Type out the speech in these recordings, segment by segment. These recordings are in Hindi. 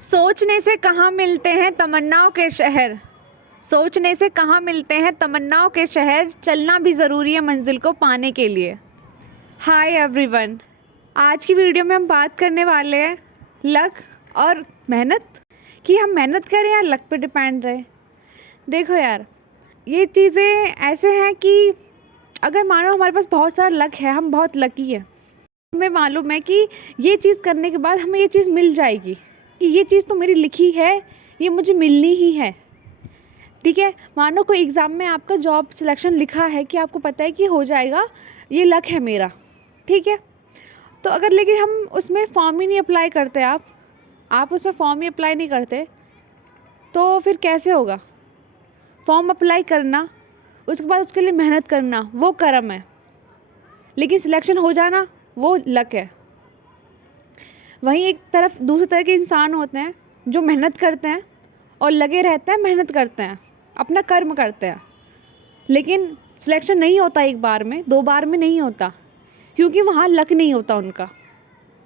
सोचने से कहाँ मिलते हैं तमन्नाओं के शहर। सोचने से कहाँ मिलते हैं तमन्नाओं के शहर, चलना भी ज़रूरी है मंजिल को पाने के लिए। हाय एवरीवन, आज की वीडियो में हम बात करने वाले हैं लक और मेहनत, कि हम मेहनत करें या लक पे डिपेंड रहे। देखो यार, ये चीज़ें ऐसे हैं कि अगर मानो हमारे पास बहुत सारा लक है, हम बहुत लकी हैं, हमें मालूम है कि ये चीज़ करने के बाद हमें ये चीज़ मिल जाएगी, कि ये चीज़ तो मेरी लिखी है, ये मुझे मिलनी ही है। ठीक है, मानो कोई एग्ज़ाम में आपका जॉब सिलेक्शन लिखा है कि आपको पता है कि हो जाएगा, ये लक है मेरा। ठीक है, तो अगर लेकिन हम उसमें फॉर्म ही नहीं अप्लाई करते, आप उसमें फॉर्म ही अप्लाई नहीं करते, तो फिर कैसे होगा? फॉर्म अप्लाई करना, उसके बाद उसके लिए मेहनत करना, वो कर्म है, लेकिन सिलेक्शन हो जाना वो लक है। वहीं एक तरफ दूसरी तरह के इंसान होते हैं जो मेहनत करते हैं और लगे रहते हैं, मेहनत करते हैं, अपना कर्म करते हैं, लेकिन सिलेक्शन नहीं होता, एक बार में दो बार में नहीं होता, क्योंकि वहाँ लक नहीं होता उनका,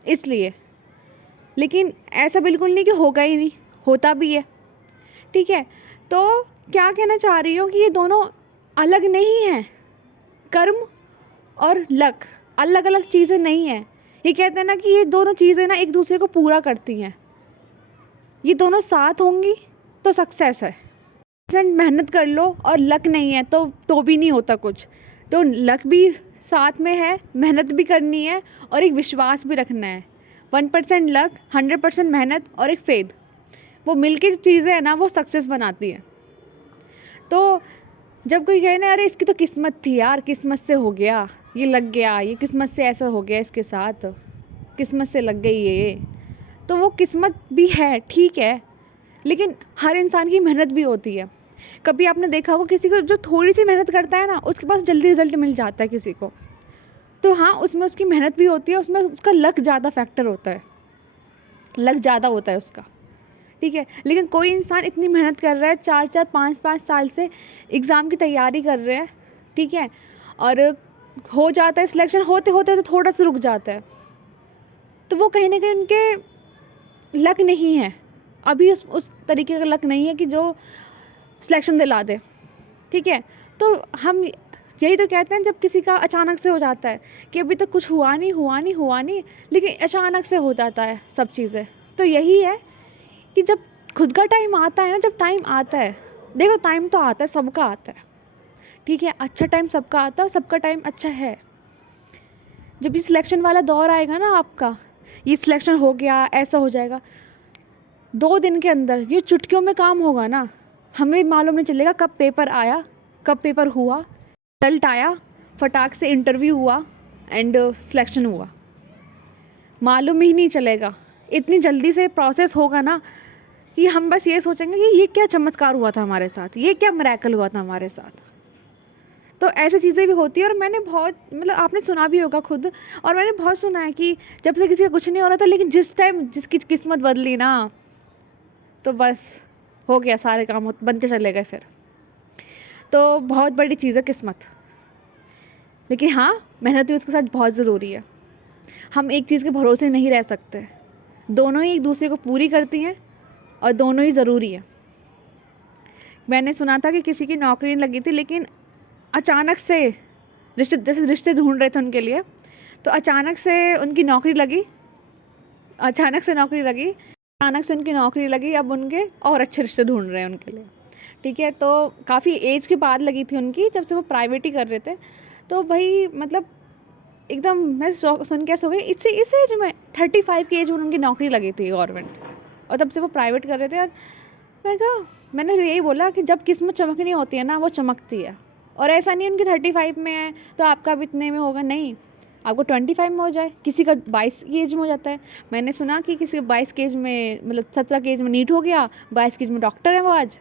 इसलिए। लेकिन ऐसा बिल्कुल नहीं कि होगा ही नहीं, होता भी है। ठीक है, तो क्या कहना चाह रही हूँ कि ये दोनों अलग नहीं हैं। कर्म और लक अलग अलग चीज़ें नहीं हैं। ये कहते हैं ना कि ये दोनों चीज़ें ना एक दूसरे को पूरा करती हैं, ये दोनों साथ होंगी तो सक्सेस है। मेहनत कर लो और लक नहीं है तो भी नहीं होता कुछ। तो लक भी साथ में है, मेहनत भी करनी है और एक विश्वास भी रखना है। 1% लक, 100% मेहनत और एक फेथ, वो मिलके जो चीज़ें हैं ना, वो सक्सेस बनाती है। तो जब कोई कहे ना, अरे इसकी तो किस्मत थी यार, किस्मत से हो गया, ये लग गया, ये किस्मत से ऐसा हो गया, इसके साथ किस्मत से लग गई ये, तो वो किस्मत भी है, ठीक है, लेकिन हर इंसान की मेहनत भी होती है। कभी आपने देखा होगा किसी को जो थोड़ी सी मेहनत करता है ना, उसके पास जल्दी रिजल्ट मिल जाता है किसी को, तो हाँ, उसमें उसकी मेहनत भी होती है, उसमें उसका लक ज़्यादा फैक्टर होता है, लक ज़्यादा होता है उसका। ठीक है, लेकिन कोई इंसान इतनी मेहनत कर रहा है, 4-4 5-5 साल से एग्ज़ाम की तैयारी कर रहे हैं, ठीक है, और हो जाता है सिलेक्शन, होते होते तो थोड़ा सा रुक जाता है, तो वो कहीं ना कहीं उनके लक नहीं है, अभी उस तरीके का लक नहीं है कि जो सिलेक्शन दिला दे। ठीक है, तो हम यही तो कहते हैं, जब किसी का अचानक से हो जाता है कि अभी तक कुछ हुआ नहीं, लेकिन अचानक से हो जाता है सब चीज़ें, तो यही है कि जब खुद का टाइम आता है ना, जब टाइम आता है, देखो टाइम तो आता है, सबका आता है, ठीक है, अच्छा टाइम सबका आता है और सबका टाइम अच्छा है। जब ये सिलेक्शन वाला दौर आएगा ना आपका, ये सिलेक्शन हो गया, ऐसा हो जाएगा, 2 दिन के अंदर ये चुटकियों में काम होगा ना, हमें मालूम नहीं चलेगा कब पेपर आया, कब पेपर हुआ, रिजल्ट आया, फटाक से इंटरव्यू हुआ एंड सिलेक्शन हुआ, मालूम ही नहीं चलेगा। इतनी जल्दी से प्रोसेस होगा ना कि हम बस ये सोचेंगे कि ये क्या चमत्कार हुआ था हमारे साथ, ये क्या मिरेकल हुआ था हमारे साथ। तो ऐसी चीज़ें भी होती है, और मैंने बहुत, मतलब आपने सुना भी होगा खुद, और मैंने बहुत सुना है कि जब से किसी का कुछ नहीं हो रहा था, लेकिन जिस टाइम जिसकी किस्मत बदली ना, तो बस हो गया, सारे काम बनते चले गए फिर। तो बहुत बड़ी चीज़ है किस्मत, लेकिन हाँ, मेहनत भी उसके साथ बहुत ज़रूरी है। हम एक चीज़ के भरोसे नहीं रह सकते, दोनों ही एक दूसरे को पूरी करती हैं और दोनों ही ज़रूरी है। मैंने सुना था कि किसी की नौकरी नहीं लगी थी, लेकिन अचानक से जैसे रिश्ते ढूंढ रहे थे उनके लिए, तो अचानक से उनकी नौकरी लगी, अचानक से उनकी नौकरी लगी, अब उनके और अच्छे रिश्ते ढूंढ रहे हैं उनके लिए। ठीक है, तो काफ़ी एज के बाद लगी थी उनकी, जब से वो प्राइवेट ही कर रहे थे, तो भाई मतलब एकदम मैं सुन के सो गई, इस एज में 35 की एज में उनकी नौकरी लगी थी गवर्नमेंट, और तब से वो प्राइवेट कर रहे थे। और मैंने यही बोला कि जब किस्मत चमकनी होती है ना, वो चमकती है, और ऐसा नहीं उनकी 35 में है तो आपका भी इतने में होगा, नहीं, आपको 25 में हो जाए, किसी का 22 की एज में हो जाता है। मैंने सुना कि किसी का 22 की एज में, मतलब 17 की एज में नीट हो गया, 22 की एज में डॉक्टर है वो आज।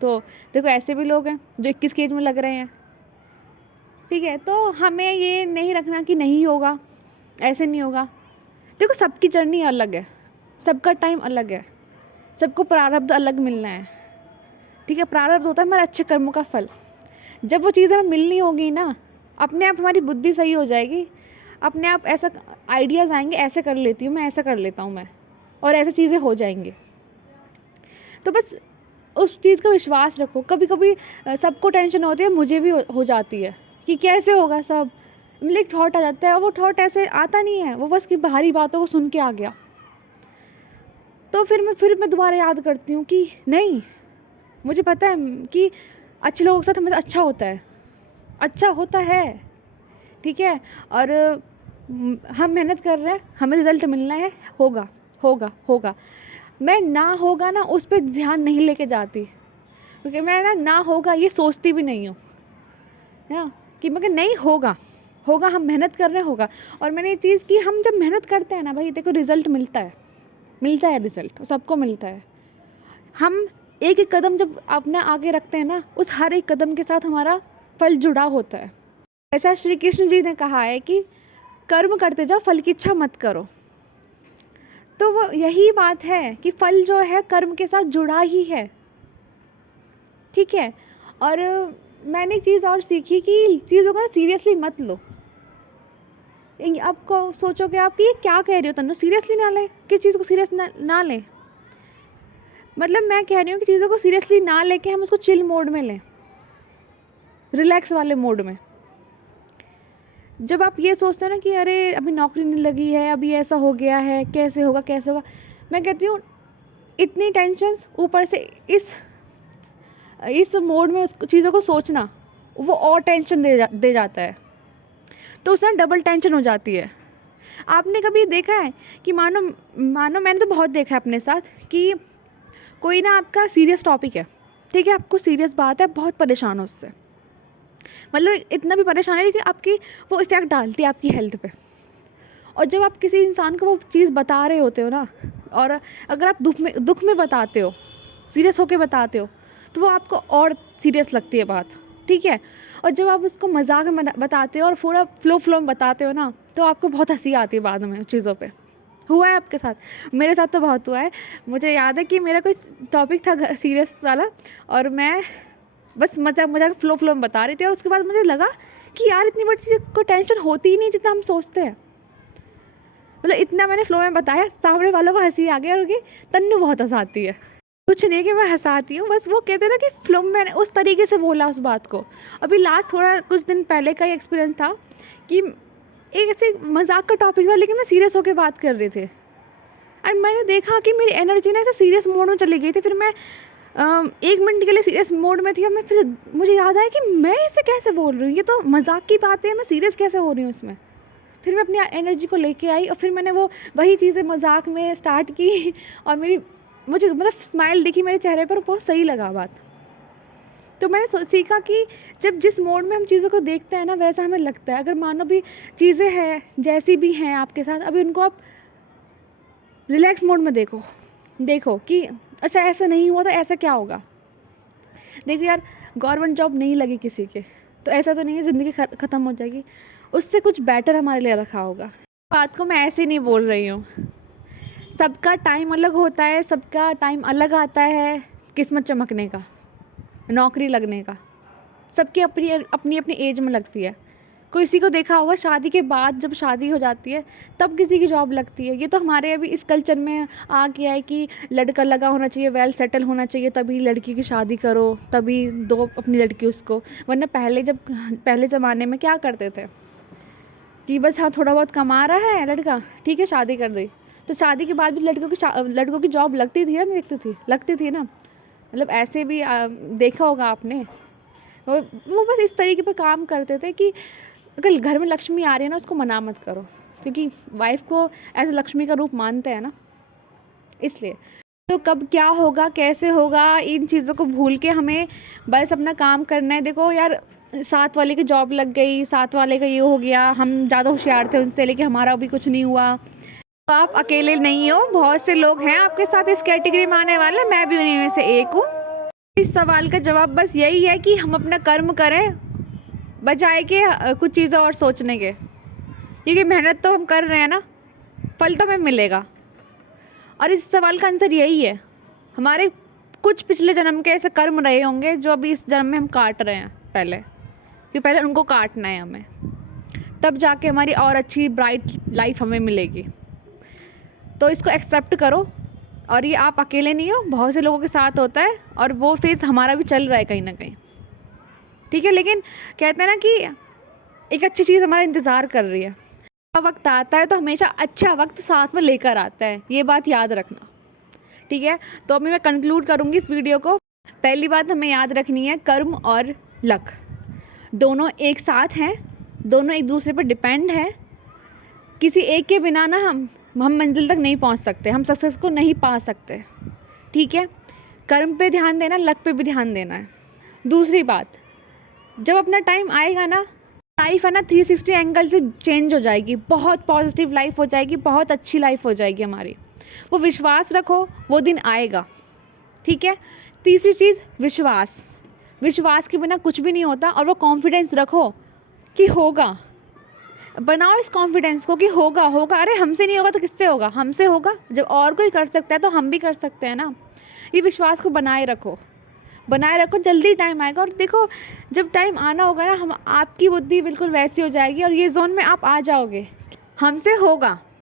तो देखो, ऐसे भी लोग हैं जो 21 की एज में लग रहे हैं। ठीक है, तो हमें ये नहीं रखना कि नहीं होगा, ऐसे नहीं होगा। देखो, सबकी जर्नी अलग है, सबका टाइम अलग है, सबको प्रारब्ध अलग मिलना है। ठीक है, प्रारब्ध होता है हमारे अच्छे कर्मों का फल। जब वो चीज़ हमें मिलनी होगी ना, अपने आप हमारी बुद्धि सही हो जाएगी, अपने आप ऐसा आइडियाज़ आएंगे, ऐसे कर लेती हूँ मैं, ऐसा कर लेता हूँ मैं, और ऐसी चीज़ें हो जाएंगी। तो बस उस चीज़ का विश्वास रखो। कभी कभी सबको टेंशन होती है, मुझे भी हो जाती है कि कैसे होगा सब, मतलब एक थॉट आ जाता है और वो थॉट ऐसे आता नहीं है, वो बस कि बाहरी बातों को सुन के आ गया। तो फिर मैं दोबारा याद करती हूँ कि नहीं, मुझे पता है कि अच्छे लोगों के साथ हमें अच्छा होता है, ठीक है। और हम मेहनत कर रहे हैं, हमें रिज़ल्ट मिलना है, होगा होगा होगा। मैं ना होगा ना उस पर ध्यान नहीं लेके जाती, क्योंकि मैं ना होगा ये सोचती भी नहीं हूँ ना, कि मगर नहीं होगा, हम मेहनत कर रहे हैं, होगा। और मैंने ये चीज़ की, हम जब मेहनत करते हैं ना भाई, देखो रिज़ल्ट मिलता है रिज़ल्ट सबको मिलता है। हम एक एक कदम जब अपना आगे रखते हैं ना, उस हर एक कदम के साथ हमारा फल जुड़ा होता है। ऐसा श्री कृष्ण जी ने कहा है कि कर्म करते जाओ, फल की इच्छा मत करो। तो वो यही बात है कि फल जो है कर्म के साथ जुड़ा ही है, ठीक है। और मैंने एक चीज़ और सीखी कि चीज़ों को सीरियसली मत लो। आपको सोचोगे आप कि ये क्या कह रही हो तन्नू, सीरियसली ना लें, किस चीज़ को सीरियस ना लें। मतलब मैं कह रही हूँ कि चीज़ों को सीरियसली ना लेके हम उसको चिल मोड में लें, रिलैक्स वाले मोड में। जब आप ये सोचते हो ना कि अरे अभी नौकरी नहीं लगी है, अभी ऐसा हो गया है, कैसे होगा, मैं कहती हूँ इतनी टेंशन्स ऊपर से इस मोड में उस चीज़ों को सोचना, वो और टेंशन दे जाता है, तो उसमें डबल टेंशन हो जाती है। आपने कभी देखा है कि मानो मैंने तो बहुत देखा है अपने साथ कि कोई ना आपका सीरियस टॉपिक है, ठीक है, आपको सीरियस बात है, बहुत परेशान हो उससे, मतलब इतना भी परेशान है कि आपकी वो इफ़ेक्ट डालती है आपकी हेल्थ पे। और जब आप किसी इंसान को वो चीज़ बता रहे होते हो ना, और अगर आप दुख में बताते हो, सीरियस होके बताते हो, तो वो आपको और सीरियस लगती है बात, ठीक है। और जब आप उसको मजाक में बताते हो और पूरा फ्लो में बताते हो ना, तो आपको बहुत हंसी आती है बाद में उन चीज़ों पे। हुआ है आपके साथ? मेरे साथ तो बहुत हुआ है। मुझे याद है कि मेरा कोई टॉपिक था सीरियस वाला, और मैं बस मजाक फ्लो में बता रही थी, और उसके बाद मुझे लगा कि यार इतनी बड़ी चीज़ को टेंशन होती ही नहीं जितना हम सोचते हैं। मतलब इतना मैंने फ्लो में बताया, सामने वालों को हंसी आ गया, और तन्नू बहुत हंसाती है। कुछ नहीं कि मैं हंसाती हूँ, बस वो कहते हैं ना कि फ्लो में मैंने उस तरीके से बोला उस बात को। अभी लास्ट कुछ दिन पहले का ही एक्सपीरियंस था कि एक ऐसे मजाक का टॉपिक था, लेकिन मैं सीरियस होकर बात कर रही थी, एंड मैंने देखा कि मेरी एनर्जी ना ऐसे सीरियस मोड में चली गई थी। फिर मैं 1 मिनट के लिए सीरियस मोड में थी, और फिर मुझे याद आया कि मैं इसे कैसे बोल रही हूँ, ये तो मजाक की बात है, मैं सीरियस कैसे हो रही हूँ इसमें। फिर मैं अपनी एनर्जी को लेके आई, और फिर मैंने वही चीज़ें मजाक में स्टार्ट की, और मुझे मतलब स्माइल दिखी मेरे चेहरे पर, बहुत सही लगा बात। तो मैंने सीखा कि जब जिस मोड में हम चीज़ों को देखते हैं ना, वैसा हमें लगता है। अगर मानो भी चीज़ें हैं जैसी भी हैं आपके साथ, अभी उनको आप रिलैक्स मोड में देखो कि अच्छा ऐसा नहीं हुआ तो ऐसा क्या होगा। देखो यार, गवर्नमेंट जॉब नहीं लगी किसी के, तो ऐसा तो नहीं है ज़िंदगी ख़त्म हो जाएगी, उससे कुछ बेटर हमारे लिए रखा होगा। बात को मैं ऐसे नहीं बोल रही हूँ, सबका टाइम अलग होता है, सबका टाइम अलग आता है किस्मत चमकने का, नौकरी लगने का। सबकी अपनी अपनी एज में लगती है। किसी को देखा होगा शादी के बाद, जब शादी हो जाती है तब किसी की जॉब लगती है। ये तो हमारे अभी इस कल्चर में आ गया है कि लड़का लगा होना चाहिए, वेल सेटल होना चाहिए, तभी लड़की की शादी करो, तभी दो अपनी लड़की उसको। वरना पहले ज़माने में क्या करते थे कि बस हाँ थोड़ा बहुत कमा रहा है लड़का, ठीक है शादी कर दी। तो शादी के बाद भी लड़कों की जॉब लगती थी ना, लगती थी ना। मतलब ऐसे भी देखा होगा आपने। वो बस इस तरीके पे काम करते थे कि अगर घर में लक्ष्मी आ रही है ना, उसको मना मत करो, क्योंकि वाइफ को एज लक्ष्मी का रूप मानते हैं ना, इसलिए। तो कब क्या होगा, कैसे होगा, इन चीज़ों को भूल के हमें बस अपना काम करना है। देखो यार, साथ वाले की जॉब लग गई, साथ वाले का ये हो गया, हम ज़्यादा होशियार थे उनसे, लेकिन हमारा अभी कुछ नहीं हुआ। तो आप अकेले नहीं हो, बहुत से लोग हैं आपके साथ इस कैटेगरी में आने वाले, मैं भी उन्हीं में से एक हूँ। इस सवाल का जवाब बस यही है कि हम अपना कर्म करें, बजाय के कुछ चीज़ें और सोचने के, क्योंकि मेहनत तो हम कर रहे हैं ना, फल तो हमें मिलेगा। और इस सवाल का आंसर यही है, हमारे कुछ पिछले जन्म के ऐसे कर्म रहे होंगे जो अभी इस जन्म में हम काट रहे हैं पहले, क्योंकि पहले उनको काटना है हमें, तब जाके हमारी और अच्छी ब्राइट लाइफ हमें मिलेगी। तो इसको एक्सेप्ट करो और ये आप अकेले नहीं हो, बहुत से लोगों के साथ होता है और वो फेज़ हमारा भी चल रहा है कहीं ना कहीं, ठीक है। लेकिन कहते हैं ना कि एक अच्छी चीज़ हमारा इंतज़ार कर रही है। अच्छा वक्त आता है तो हमेशा अच्छा वक्त साथ में लेकर आता है, ये बात याद रखना, ठीक है। तो अभी मैं कंक्लूड करूँगी इस वीडियो को। पहली बात हमें याद रखनी है, कर्म और लक दोनों एक साथ हैं, दोनों एक दूसरे पर डिपेंड हैं। किसी एक के बिना ना हम मंजिल तक नहीं पहुंच सकते, हम सक्सेस को नहीं पा सकते, ठीक है। कर्म पे ध्यान देना, लक पे भी ध्यान देना है। दूसरी बात, जब अपना टाइम आएगा ना, लाइफ है ना 360 एंगल से चेंज हो जाएगी, बहुत पॉजिटिव लाइफ हो जाएगी, बहुत अच्छी लाइफ हो जाएगी हमारी। वो विश्वास रखो, वो दिन आएगा, ठीक है। तीसरी चीज़ विश्वास, विश्वास के बिना कुछ भी नहीं होता। और वो कॉन्फिडेंस रखो कि होगा, बनाओ इस कॉन्फिडेंस को कि होगा होगा। अरे हमसे नहीं होगा तो किससे होगा, हमसे होगा। जब और कोई कर सकता है तो हम भी कर सकते हैं ना। ये विश्वास को बनाए रखो, बनाए रखो, जल्दी टाइम आएगा। और देखो जब टाइम आना होगा ना, हम आपकी बुद्धि बिल्कुल वैसी हो जाएगी और ये जोन में आप आ जाओगे, हमसे होगा।